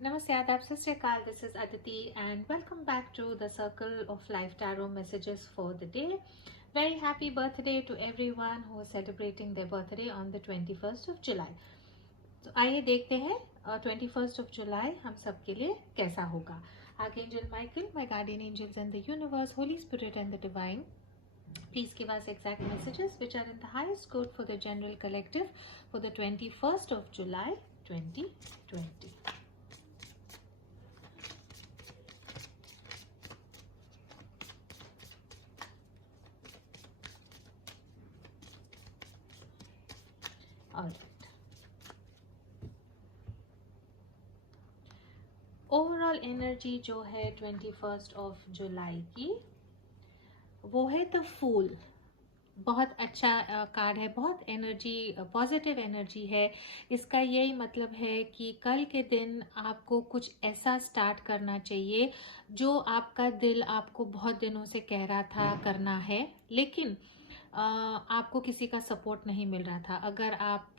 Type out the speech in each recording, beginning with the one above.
Namaste, Adab, Sat Sri Akal. This is Aditi, and welcome back to the Circle of Life Tarot messages for the day. Very happy birthday to everyone who is celebrating their birthday on the 21st of July. तो आइए देखते हैं 21st of July हम सबके लिए कैसा होगा. Archangel Michael, my guardian angels and the universe, Holy Spirit and the divine, please give us exact messages which are in the highest good for the general collective for the 21st of July 2020. Overall energy जो है 21st of July की वो है the fool. बहुत अच्छा card है, बहुत energy, positive energy है. इसका यही मतलब है कि कल के दिन आपको कुछ ऐसा स्टार्ट करना चाहिए जो आपका दिल आपको बहुत दिनों से कह रहा था करना है, लेकिन आपको किसी का सपोर्ट नहीं मिल रहा था. अगर आप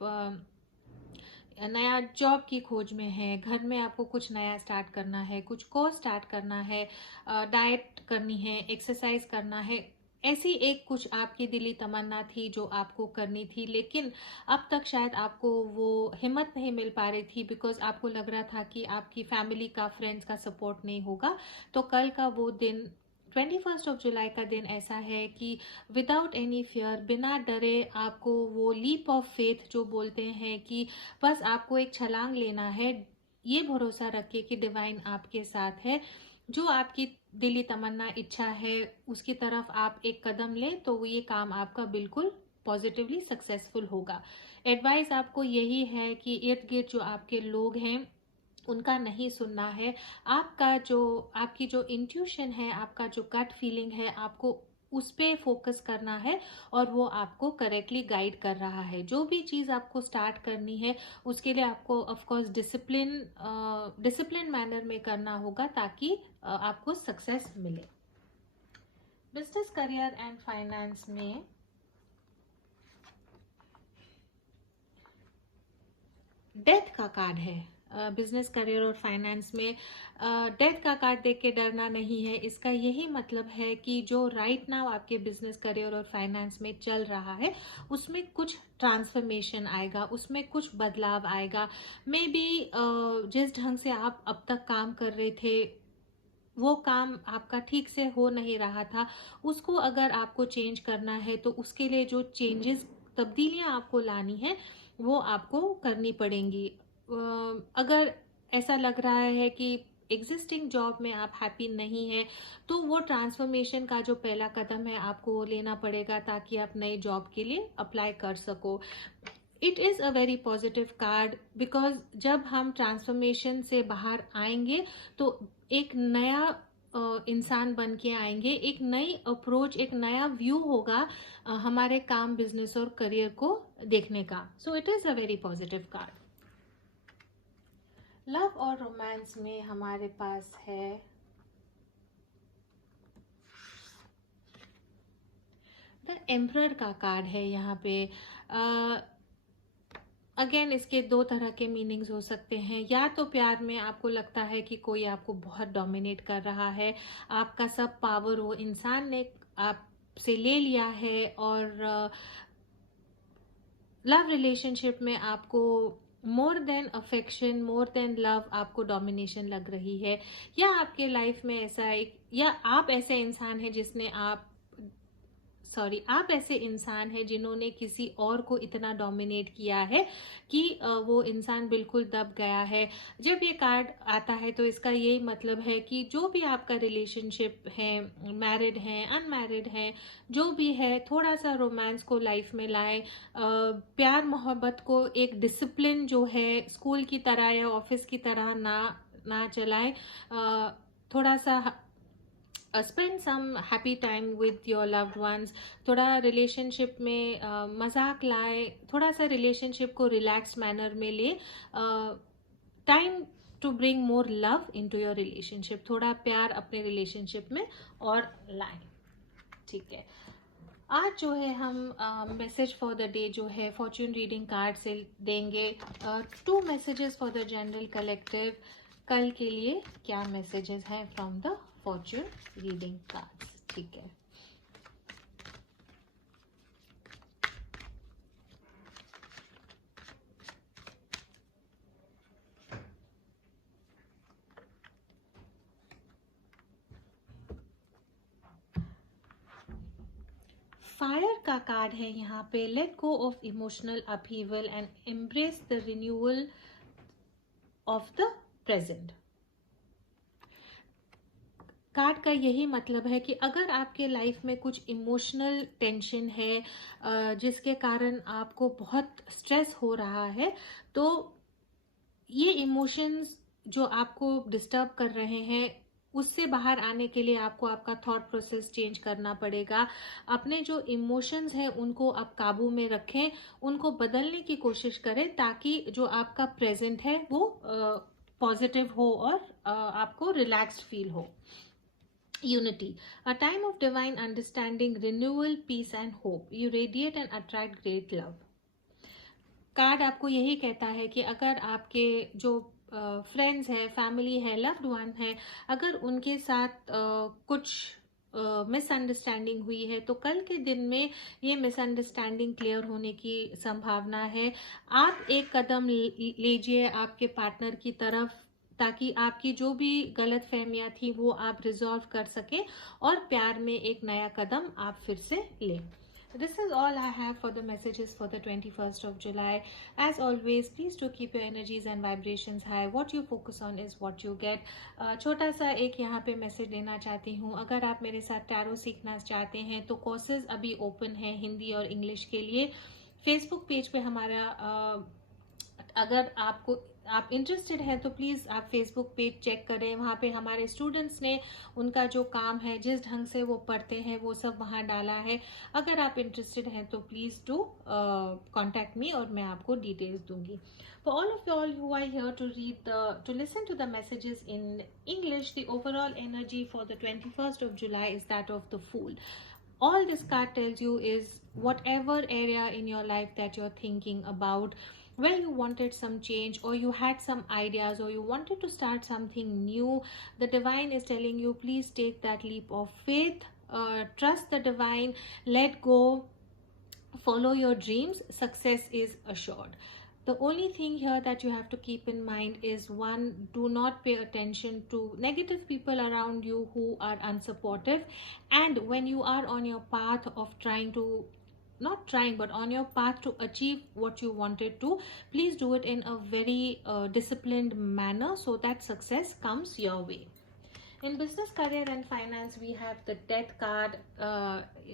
नया जॉब की खोज में है, घर में आपको कुछ नया स्टार्ट करना है, कुछ कोर्स स्टार्ट करना है, डाइट करनी है, एक्सरसाइज करना है, ऐसी एक कुछ आपकी दिली तमन्ना थी जो आपको करनी थी, लेकिन अब तक शायद आपको वो हिम्मत नहीं मिल पा रही थी बिकॉज आपको लग रहा था कि आपकी फैमिली का, फ्रेंड्स का सपोर्ट नहीं होगा. तो कल का वो दिन 21st ऑफ जुलाई का दिन ऐसा है कि विदाउट एनी फियर, बिना डरे, आपको वो लीप ऑफ फेथ जो बोलते हैं कि बस आपको एक छलांग लेना है. ये भरोसा रखिए कि डिवाइन आपके साथ है. जो आपकी दिली तमन्ना, इच्छा है, उसकी तरफ आप एक कदम लें तो ये काम आपका बिल्कुल पॉजिटिवली सक्सेसफुल होगा. एडवाइस आपको यही है कि इर्द गिर्द जो आपके लोग हैं उनका नहीं सुनना है. आपकी जो इंट्यूशन है, आपका जो गट फीलिंग है, आपको उस पर फोकस करना है और वो आपको करेक्टली गाइड कर रहा है. जो भी चीज़ आपको स्टार्ट करनी है उसके लिए आपको ऑफ कोर्स डिसिप्लिन मैनर में करना होगा ताकि आपको सक्सेस मिले. बिजनेस, करियर एंड फाइनेंस में डेथ का कार्ड है. बिजनेस, करियर और फाइनेंस में डेथ का कार्ड देख के डरना नहीं है. इसका यही मतलब है कि जो राइट नाउ आपके बिजनेस, करियर और फाइनेंस में चल रहा है उसमें कुछ ट्रांसफॉर्मेशन आएगा, उसमें कुछ बदलाव आएगा. मे बी जिस ढंग से आप अब तक काम कर रहे थे वो काम आपका ठीक से हो नहीं रहा था, उसको अगर आपको चेंज करना है तो उसके लिए जो चेंजेस, तब्दीलियां आपको लानी है वो आपको करनी पड़ेंगी. अगर ऐसा लग रहा है कि एग्जिस्टिंग जॉब में आप हैप्पी नहीं है तो वो ट्रांसफॉर्मेशन का जो पहला कदम है आपको लेना पड़ेगा ताकि आप नए जॉब के लिए अप्लाई कर सको. It is a very positive card because जब हम ट्रांसफॉर्मेशन से बाहर आएंगे तो एक नया इंसान बन के आएंगे, एक नई अप्रोच, एक नया व्यू होगा हमारे काम, बिजनेस और करियर को देखने का. So it is a very positive card. Love और रोमांस में हमारे पास है द एम्परर का कार्ड है यहाँ पे. अगेन इसके दो तरह के मीनिंग्स हो सकते हैं. या तो प्यार में आपको लगता है कि कोई आपको बहुत डोमिनेट कर रहा है, आपका सब पावर वो इंसान ने आपसे ले लिया है, और लव रिलेशनशिप में आपको more than affection, more than love, आपको डोमिनेशन लग रही है. या आपके लाइफ में ऐसा एक, या आप ऐसे इंसान हैं आप ऐसे इंसान हैं जिन्होंने किसी और को इतना डोमिनेट किया है कि वो इंसान बिल्कुल दब गया है. जब ये कार्ड आता है तो इसका यही मतलब है कि जो भी आपका रिलेशनशिप है, मैरिड है, अनमैरिड है, जो भी है, थोड़ा सा रोमांस को लाइफ में लाएं. प्यार मोहब्बत को एक डिसिप्लिन जो है स्कूल की तरह या ऑफिस की तरह ना चलाएं. थोड़ा सा spend some happy time with your loved ones. थोड़ा रिलेशनशिप में मजाक लाए, थोड़ा सा रिलेशनशिप को रिलैक्स मैनर में ले. Time to bring more love into your relationship. थोड़ा प्यार अपने रिलेशनशिप में और लाएं. ठीक है, आज जो है हम मैसेज फॉर द डे जो है फॉर्च्यून रीडिंग कार्ड से देंगे. 2 messages for the general collective. कल के लिए क्या मैसेजेस हैं from the Fortune reading cards. ठीक है. फायर का कार्ड है यहाँ पे. Let go of emotional upheaval and embrace the renewal of the present. Card का यही मतलब है कि अगर आपके लाइफ में कुछ इमोशनल टेंशन है जिसके कारण आपको बहुत स्ट्रेस हो रहा है, तो ये इमोशंस जो आपको डिस्टर्ब कर रहे हैं उससे बाहर आने के लिए आपको आपका थॉट प्रोसेस चेंज करना पड़ेगा. अपने जो इमोशंस हैं उनको आप काबू में रखें, उनको बदलने की कोशिश करें ताकि जो आपका प्रेजेंट है वो पॉजिटिव हो और आपको रिलैक्स्ड फील हो. Unity, a time of divine understanding, renewal, peace and hope. You radiate and attract great love. Card आपको यही कहता है कि अगर आपके जो फ्रेंड्स है, फैमिली है, लव्ड वन है, अगर उनके साथ कुछ मिसअंडरस्टैंडिंग हुई है तो कल के दिन में ये मिसअंडरस्टैंडिंग क्लियर होने की संभावना है. आप एक कदम लीजिए आपके पार्टनर की तरफ ताकि आपकी जो भी गलत फहमियां थी वो आप रिजॉल्व कर सकें और प्यार में एक नया कदम आप फिर से लें. This is all I have for the messages for the 21st of July. As always, please do keep your energies and vibrations high. What you focus on is what you get. छोटा सा एक यहाँ पे message देना चाहती हूँ. अगर आप मेरे साथ टैरो सीखना चाहते हैं तो कोर्सेज अभी ओपन है हिंदी और इंग्लिश के लिए. फेसबुक पेज पे हमारा अगर आप इंटरेस्टेड हैं तो प्लीज़ आप फेसबुक पेज चेक करें. वहाँ पे हमारे स्टूडेंट्स ने उनका जो काम है, जिस ढंग से वो पढ़ते हैं, वो सब वहाँ डाला है. अगर आप इंटरेस्टेड हैं तो प्लीज़ डू कॉन्टैक्ट मी और मैं आपको डिटेल्स दूंगी. For all of y'all who are here to listen to the messages in English, the overall energy for the 21st of July is that of the Fool. All this card tells you is whatever area in your life that you're thinking about, where you wanted some change or you had some ideas or you wanted to start something new, the divine is telling you please take that leap of faith, trust the divine, let go, follow your dreams, success is assured. The only thing here that you have to keep in mind is, one, do not pay attention to negative people around you who are unsupportive, and when you are on your path of on your path to achieve what you wanted to, please do it in a very disciplined manner so that success comes your way. In business, career and finance, we have the Death card.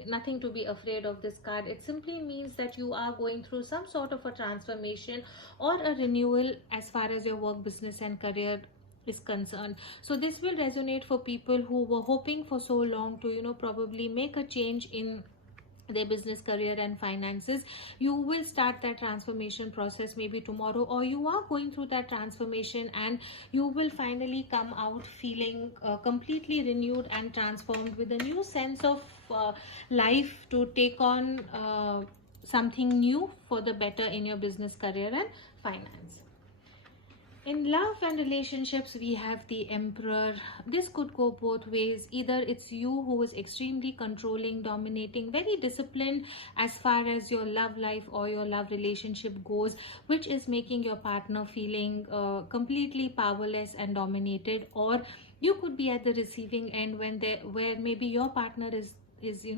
Nothing to be afraid of this card. It simply means that you are going through some sort of a transformation or a renewal as far as your work, business and career is concerned. So this will resonate for people who were hoping for so long to probably make a change in their business, career and finances. You will start that transformation process maybe tomorrow, or you are going through that transformation and you will finally come out feeling completely renewed and transformed with a new sense of life to take on something new for the better in your business, career and finance. In love and relationships, we have the Emperor. This could go both ways. Either it's you who is extremely controlling, dominating, very disciplined as far as your love life or your love relationship goes, which is making your partner feeling completely powerless and dominated. Or you could be at the receiving end where maybe your partner is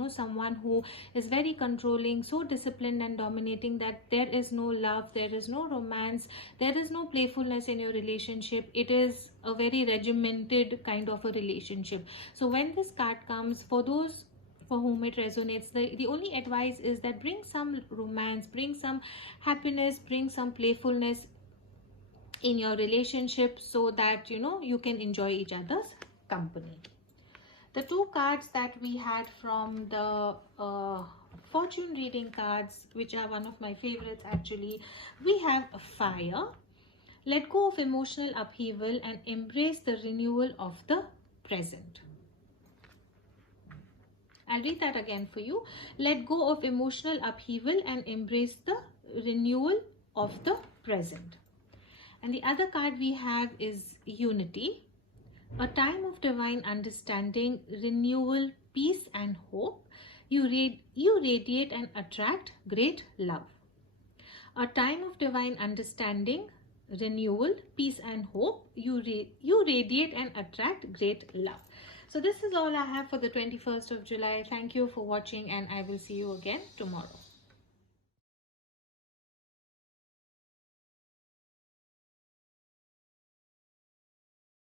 someone who is very controlling, so disciplined and dominating that there is no love, there is no romance, there is no playfulness in your relationship. It is a very regimented kind of a relationship. So when this card comes, for those for whom it resonates, the only advice is that bring some romance, bring some happiness, bring some playfulness in your relationship so that you can enjoy each other's company. The two cards that we had from the fortune reading cards, which are one of my favorites actually, we have Fire. Let go of emotional upheaval and embrace the renewal of the present. I'll read that again for you. Let go of emotional upheaval and embrace the renewal of the present. And the other card we have is Unity, a time of divine understanding, renewal, peace and hope. You radiate and attract great love. A time of divine understanding, renewal, peace and hope. You radiate and attract great love. So this is all I have for the 21st of July. Thank you for watching, and I will see you again tomorrow.